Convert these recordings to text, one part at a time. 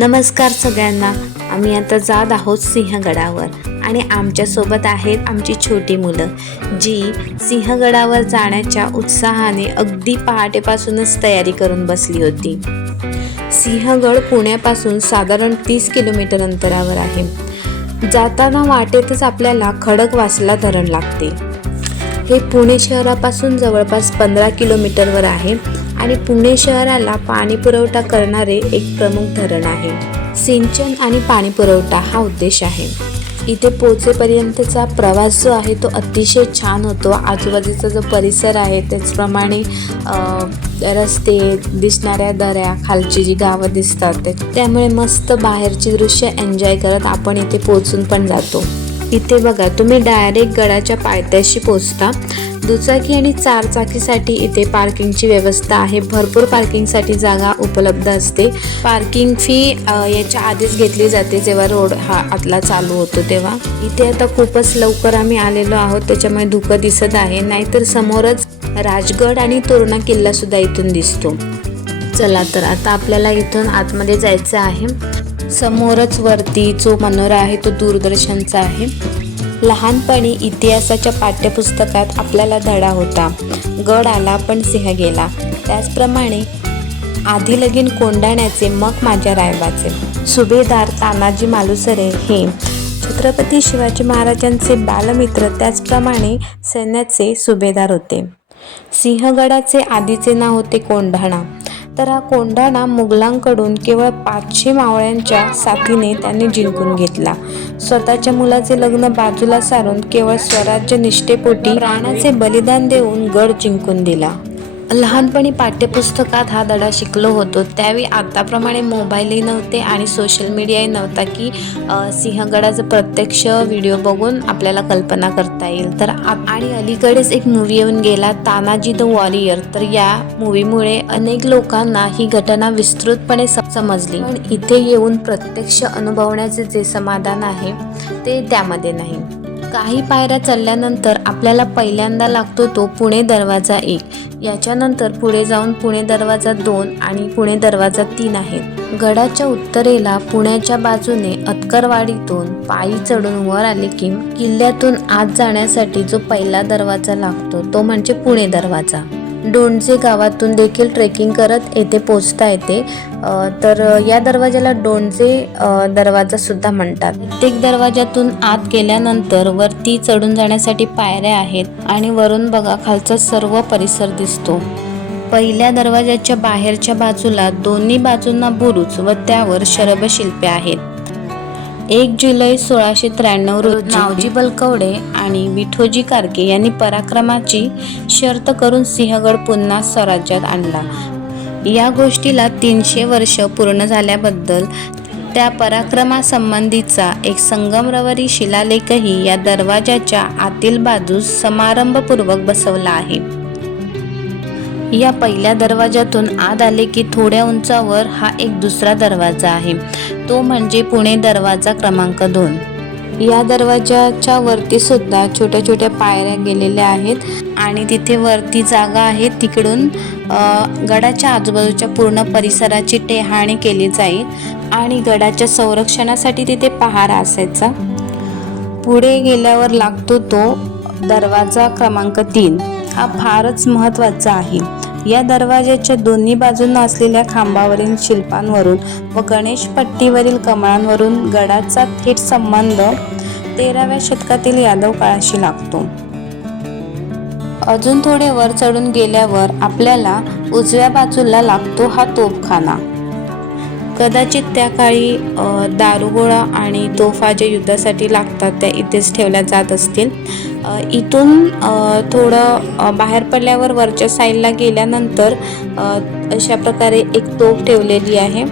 नमस्कार सगळ्यांना. आम्ही आता जात आहोत सिंहगडावर आणि आमच्यासोबत आहेत आमची छोटी मुलं जी सिंहगडावर जाण्याच्या उत्साहाने अगदी पहाटेपासूनच तयारी करून बसली होती. सिंहगड पुण्यापासून साधारण तीस किलोमीटर अंतरावर आहे. जाताना वाटेतच आपल्याला खडकवासला धरण लागते. हे पुणे शहरापासून जवळपास पंधरा किलोमीटरवर आहे. आणि पुणे शहराला पाणी पुरवठा करणारे एक प्रमुख धरण आहे. सिंचन आणि पाणी पुरवठा हा उद्देश आहे. इथे पोचेपर्यंतचा प्रवास जो आहे तो अतिशय छान होतो. आजूबाजूचा जो परिसर आहे त्याचप्रमाणे रस्ते दिसणाऱ्या दऱ्या खालची जी गावं दिसतात ते त्यामुळे मस्त बाहेरची दृश्य एन्जॉय करत आपण इथे पोचून पण जातो. इथे बघा तुम्ही डायरेक्ट गडाच्या पायथ्याशी पोचता. दुचाकी आणि चारचाकीसाठी इथे पार्किंगची व्यवस्था आहे. भरपूर पार्किंगसाठी जागा उपलब्ध असते. पार्किंग फी याच्या आधीच घेतली जाते जेव्हा रोड हा आतला चालू होतो तेव्हा. इथे आता खूपच लवकर आम्ही आलेलो आहोत त्याच्यामुळे धुकं दिसत आहे. नाहीतर समोरच राजगड आणि तोरणा किल्ला सुद्धा इथून दिसतो. चला तर आता आपल्याला इथून आतमध्ये जायचं आहे. समोरच वरती जो मनोरा आहे तो दूरदर्शनचा आहे. लहानपणी इतिहासाच्या पाठ्यपुस्तकात आपल्याला धडा होता. गड आला पण सिंह गेला. त्याचप्रमाणे आधी लगीन कोंडाण्याचे मग माझ्या रायबाचे. सुभेदार तानाजी मालुसरे हे. छत्रपती शिवाजी महाराजांचे बालमित्र त्याचप्रमाणे सैन्याचे सुभेदार होते. सिंहगडाचे आधीचे नाव होते कोंढाणा. तर हा कोंढाणा मुघलांकडून केवळ पाचशे मावळ्यांच्या साथीने त्यांनी जिंकून घेतला. स्वतःच्या मुलाचे लग्न बाजूला सारून केवळ स्वराज्य निष्ठेपोटी प्राणाचे बलिदान देऊन गड जिंकून दिला. लहानपणी पाठ्यपुस्तकात हा धडा शिकलो होतो. त्यावेळी आताप्रमाणे मोबाईलही नव्हते आणि सोशल मीडियाही नव्हता की सिंहगडाचा सिंहगडाचं प्रत्यक्ष व्हिडिओ बघून आपल्याला कल्पना करता येईल. तर आणि अलीकडेच एक मूवी येऊन गेला तानाजी द वॉरियर तर या मूवीमुळे अनेक लोकांना ही घटना विस्तृतपणे समजली. पण इथे येऊन प्रत्यक्ष अनुभवण्याचे जे समाधान आहे ते त्यामध्ये नाही. काही पायऱ्या चढल्यानंतर आपल्याला पहिल्यांदा लागतो तो पुणे दरवाजा एक. याच्यानंतर पुढे जाऊन पुणे दरवाजा दोन आणि पुणे दरवाजा तीन आहेत गडाच्या उत्तरेला पुण्याच्या बाजूने अतकरवाडीतून पायी चढून वर आले की किल्ल्यातून आत जाण्यासाठी जो पहिला दरवाजा लागतो तो म्हणजे पुणे दरवाजा. डोंडजे गावातून देखील ट्रेकिंग करत येथे पोचता येते. तर या दरवाजाला डोंडजे दरवाजासुद्धा दरवाजा सुद्धा म्हणतात. प्रत्येक दरवाजातून आत गेल्यानंतर वरती चढून जाण्यासाठी पायऱ्या आहेत आणि वरून बघा खालचा सर्व परिसर दिसतो. पहिल्या दरवाजाच्या बाहेरच्या बाजूला दोन्ही बाजूंना बुरुज व त्यावर शरबशिल्पे आहेत. एक जुलै सोळाशे त्र्याण्णव रोजी नावजी बलकवडे आणि विठोजी कारके यांनी पराक्रमाची शर्त करून सिंहगड पुन्हा स्वराज्यात आणला. या गोष्टीला तीनशे वर्ष पूर्ण झाल्याबद्दल त्या पराक्रमासंबंधीचा एक संगमरवरी शिलालेखही या दरवाजाच्या आतील बाजूस समारंभपूर्वक बसवला आहे. या पहिल्या दरवाजातून आत आले की थोड्या उंचावर हा एक दुसरा दरवाजा आहे. तो म्हणजे पुणे दरवाजा क्रमांक दोन. या दरवाजाच्या वरती सुद्धा छोट्या छोट्या पायऱ्या गेलेल्या आहेत आणि तिथे वरती जागा आहे. तिकडून गडाच्या आजूबाजूच्या पूर्ण परिसराची टेहाणी केली जाईल आणि गडाच्या संरक्षणासाठी तिथे पहारा असायचा. पुढे गेल्यावर लागतो तो दरवाजा क्रमांक तीन. हा फारच महत्त्वाचा आहे. या दरवाजाच्या दोन्ही बाजूंना असलेल्या खांबावरील शिल्पांवरून व गणेश पट्टीवरील कमळांवरून गडाचा थेट संबंध तेराव्या शतकातील यादव काळाशी लागतो. अजून थोडे वर चढून गेल्यावर आपल्याला उजव्या बाजूला लागतो हा तोफखाना. कदाचित त्या काळी दारुगोळा आणि तोफा ज्या युद्धासाठी लागतात त्या इथेच ठेवल्या जात असतील. इथून थोडं बाहेर पडल्यावर वरच्या साईडला गेल्यानंतर अशा प्रकारे एक तोफ ठेवलेली आहे.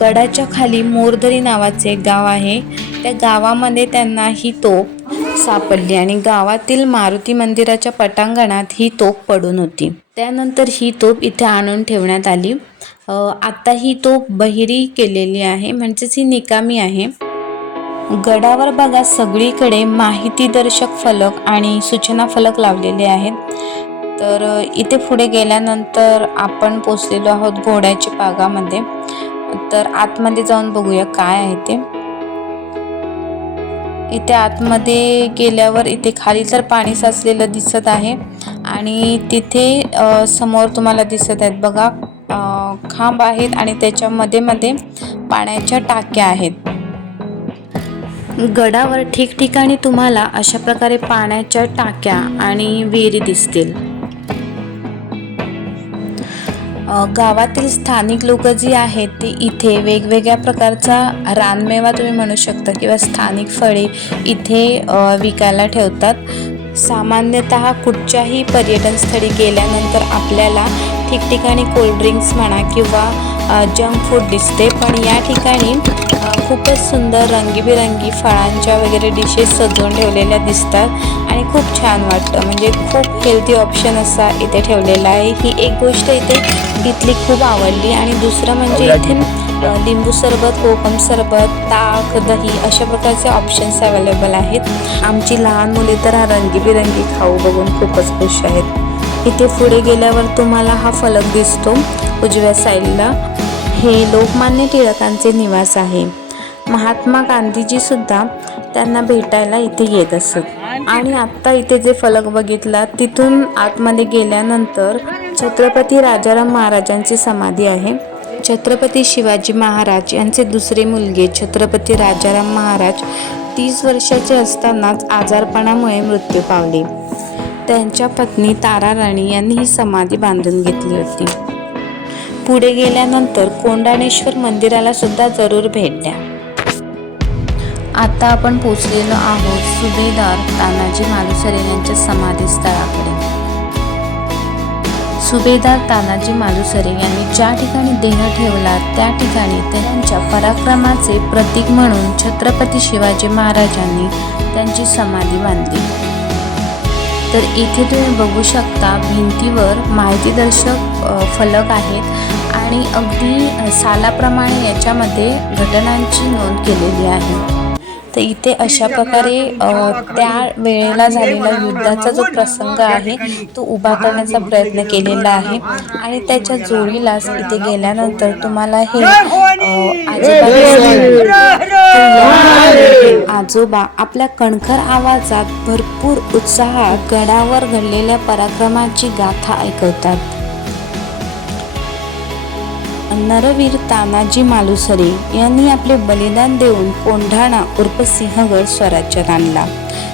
गडाच्या खाली मोरधरी नावाचे एक गाव आहे. त्या गावामध्ये त्यांना ही तोफ सापडली आणि गावातील मारुती मंदिराच्या पटांगणात ही तोफ पडून होती. त्यानंतर ही तोफ इथे आणून ठेवण्यात आली. आता ही तोफ बहिरी केलेली आहे म्हणजेच ही निकामी आहे. गडावर बघा सगळीकडे माहितीदर्शक फलक आणि सूचना फलक लावलेले आहेत. तर इथे पुढे गेल्यानंतर आपण पोचलेलो आहोत घोड्याच्या पागामध्ये. तर आतमध्ये जाऊन बघूया काय आहे ते. इथे आतमध्ये गेल्यावर इथे खाली तर पाणी साचलेलं दिसत आहे आणि तिथे समोर तुम्हाला दिसत आहेत बघा खांब आहेत आणि त्याच्यामध्ये मध्ये पाण्याच्या टाक्या आहेत. गडावर ठिकठिकाणी तुम्हाला अशा प्रकारे पाण्याच्या टाक्या आणि विहिरी दिसतील. गावातील स्थानिक लोक जी आहेत ती इथे वेगवेगळ्या प्रकारचा रानमेवा तुम्ही म्हणू शकता किंवा स्थानिक फळे इथे विकायला ठेवतात. सामान्यतः कुठच्याही पर्यटनस्थळी गेल्यानंतर आपल्याला ठिकठिकाणी कोल्ड्रिंक्स म्हणा किंवा जंक फूड दिसते. पण या ठिकाणी खूपच सुंदर रंगीबिरंगी फळांच्या वगैरे डिशेस सजवून ठेवलेल्या दिसतात. आणि खूप छान वाटतं. म्हणजे खूप हेल्दी ऑप्शन असा इथे ठेवलेला आहे. ही एक गोष्ट इथे इथली खूप आवडली. आणि दुसरं म्हणजे इथे लिंबू सरबत कोकम सरबत ताक दही अशा प्रकारचे ऑप्शन्स अवेलेबल आहेत. आमची लहान मुले तर हा रंगीबिरंगी खाऊ बघून खूपच खुश आहेत. इथे पुढे गेल्यावर तुम्हाला हा फलक दिसतो उजव्या साईडला. हे लोकमान्य टिळकांचे निवास आहे. महात्मा गांधीजी सुद्धा त्यांना भेटायला इथे येत असत. आणि आत्ता इथे जे फलक बघितला तिथून आतमध्ये गेल्यानंतर छत्रपती राजाराम महाराजांची समाधी आहे. छत्रपती शिवाजी महाराज यांचे दुसरे मुलगे छत्रपती राजाराम महाराज तीस वर्षाचे असतानाच आजारपणामुळे मृत्यू पावले. त्यांच्या पत्नी तारा राणी यांनी ही समाधी बांधून घेतली होती. पुढे गेल्यानंतर कोंडाणेश्वर मंदिराला सुद्धा जरूर भेट द्या. आता आपण पोचलेलो आहोत सुभेदार तानाजी मालुसरे यांच्या समाधीस्थळाकडे. सुभेदार तानाजी मालुसरे यांनी ज्या ठिकाणी देह ठेवला त्या ठिकाणी त्यांच्या पराक्रमाचे प्रतीक म्हणून छत्रपती शिवाजी महाराजांनी त्यांची समाधी बांधली. तर इथे तुम्ही बघू शकता भिंतीवर माहितीदर्शक फलक आहेत आणि अगदी सालाप्रमाणे याच्यामध्ये घटनांची नोंद केलेली आहे. तर इथे अशा प्रकारे त्या वेळेला झालेला युद्धाचा जो प्रसंग आहे तो उभा करण्याचा प्रयत्न केलेला आहे आणि त्याच्या जोडीलाच इथे गेल्यानंतर तुम्हाला हे आजोबा आजोबा आपल्या कणखर आवाजात भरपूर उत्साहात गडावर घडलेल्या पराक्रमाची गाथा ऐकवतात. नरवीर तानाजी मालुसरे यांनी आपले बलिदान देऊन कोंढाणा उर्फ सिंहगड स्वराज्यात आणला.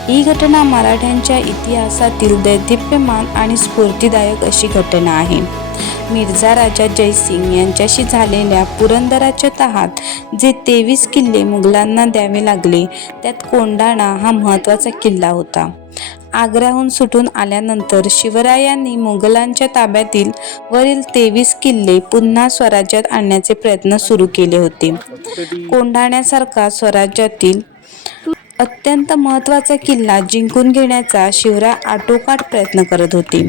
ही घटना मराठ्यांच्या इतिहासातील दैदिप्यमान आणि स्फूर्तिदायक अशी घटना आहे. मिर्झा राजा जयसिंग यांच्याशी झालेल्या पुरंदराच्या तहात जे तेवीस किल्ले मुघलांना द्यावे लागले त्यात कोंडाणा हा महत्त्वाचा किल्ला होता. आग्र्याहून सुटून आल्यानंतर शिवरायांनी मुघलांच्या ताब्यातील वरील तेवीस किल्ले पुन्हा स्वराज्यात आणण्याचे प्रयत्न सुरू केले होते. कोंढाण्यासारखा स्वराज्यातील अत्यंत महत्त्वाचा किल्ला जिंकून घेण्याचा शिवराय आटोकाट प्रयत्न करत होते.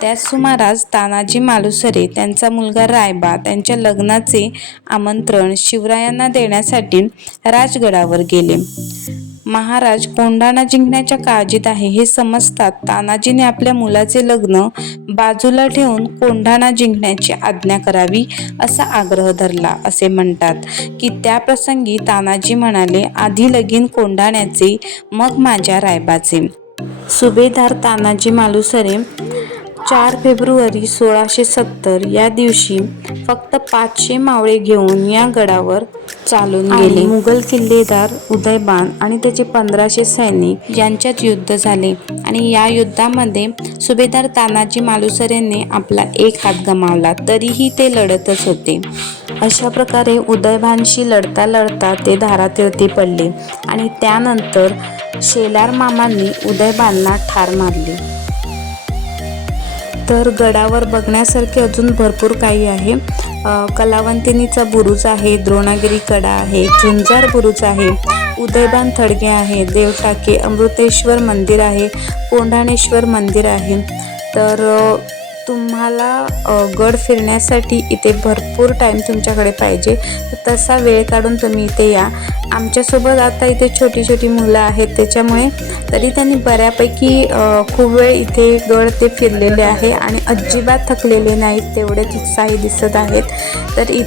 त्याच सुमारास तानाजी मालुसरे त्यांचा मुलगा रायबा त्यांच्या लग्नाचे आमंत्रण शिवरायांना देण्यासाठी राजगडावर गेले. महाराज कोंढाणा जिंकण्याच्या काळजीत आहे हे समजतात. तानाजीने आपल्या मुलाचे लग्न बाजूला ठेवून कोंढाणा जिंकण्याची आज्ञा करावी असा आग्रह धरला. असे म्हणतात की त्या प्रसंगी तानाजी म्हणाले आधी लगीन कोंढाण्याचे मग माझ्या रायबाचे. सुभेदार तानाजी मालुसरे चार फेब्रुवारी सोळाशे सत्तर या दिवशी फक्त पाचशे मावळे घेऊन या गडावर चालून गेले. मुघल किल्लेदार उदयबान आणि त्याचे पंधराशे सैनिक यांच्यात युद्ध झाले. आणि या युद्धामध्ये सुभेदार तानाजी मालुसरेने आपला एक हात गमावला तरीही ते लढतच होते. अशा प्रकारे उदयभानशी लढता लढता ते धारातीर्थी पडले आणि त्यानंतर शेलार मामांनी उदयबानला ठार मारले. तर गडावर बघण्यासारखे अजून भरपूर काही आहे. कलावंतिनीचा बुरुज आहे द्रोणागिरी कडा आहे झुंजार बुरुज आहे उदयबान थडगे आहे देवटाके अमृतेश्वर मंदिर आहे कोंढाणेश्वर मंदिर आहे. तर तुम्हाला गड फिरण्यासाठी इथे भरपूर टाईम तुमच्याकडे पाहिजे. तसा वेळ काढून तुम्ही इथे या. आमच्यासोबत आता इथे छोटी छोटी मुलं आहेत त्याच्यामुळे तरी त्यांनी बऱ्यापैकी खूप वेळ इथे गड ते फिरलेले आहे आणि अजिबात थकलेले नाहीत तेवढेच उत्साही दिसत आहेत. तर इ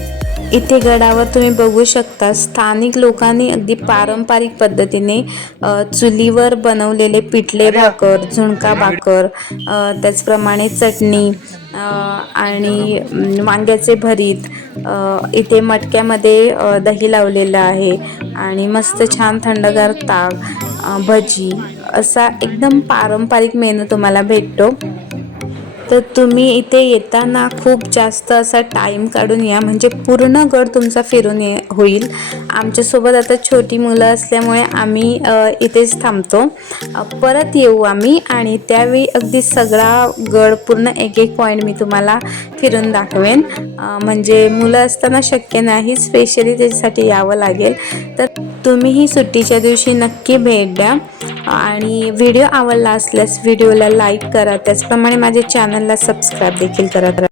इथे गडावर तुम्ही बघू शकता स्थानिक लोकांनी अगदी पारंपरिक पद्धतीने चुलीवर बनवलेले पिठले भाकर झुणका भाकर त्याचप्रमाणे चटणी आणि वांग्याचे भरीत इथे मटक्यामध्ये दही लावलेलं आहे आणि मस्त छान थंडगार ताक भजी असा एकदम पारंपरिक मेनू तुम्हाला भेटतो. तर तुम्ही इथे येताना खूप जास्त असा टाईम काढून या. म्हणजे पूर्ण गड तुमचा फिरून ये होईल. आमच्यासोबत आता छोटी मुलं असल्यामुळे आम्ही इथेच थांबतो. परत येऊ आम्ही आणि त्यावेळी अगदी सगळा गड पूर्ण एक एक पॉईंट मी तुम्हाला फिरून दाखवेन. म्हणजे मुलं असताना शक्य नाही स्पेशली त्याच्यासाठी यावं लागेल. तर तुम्हीही सुट्टीच्या दिवशी नक्की भेट द्या. आणि व्हिडिओ आवडला असल्यास व्हिडिओला लाईक करा. त्याचप्रमाणे माझ्या चॅनलला सबस्क्राईब देखील करा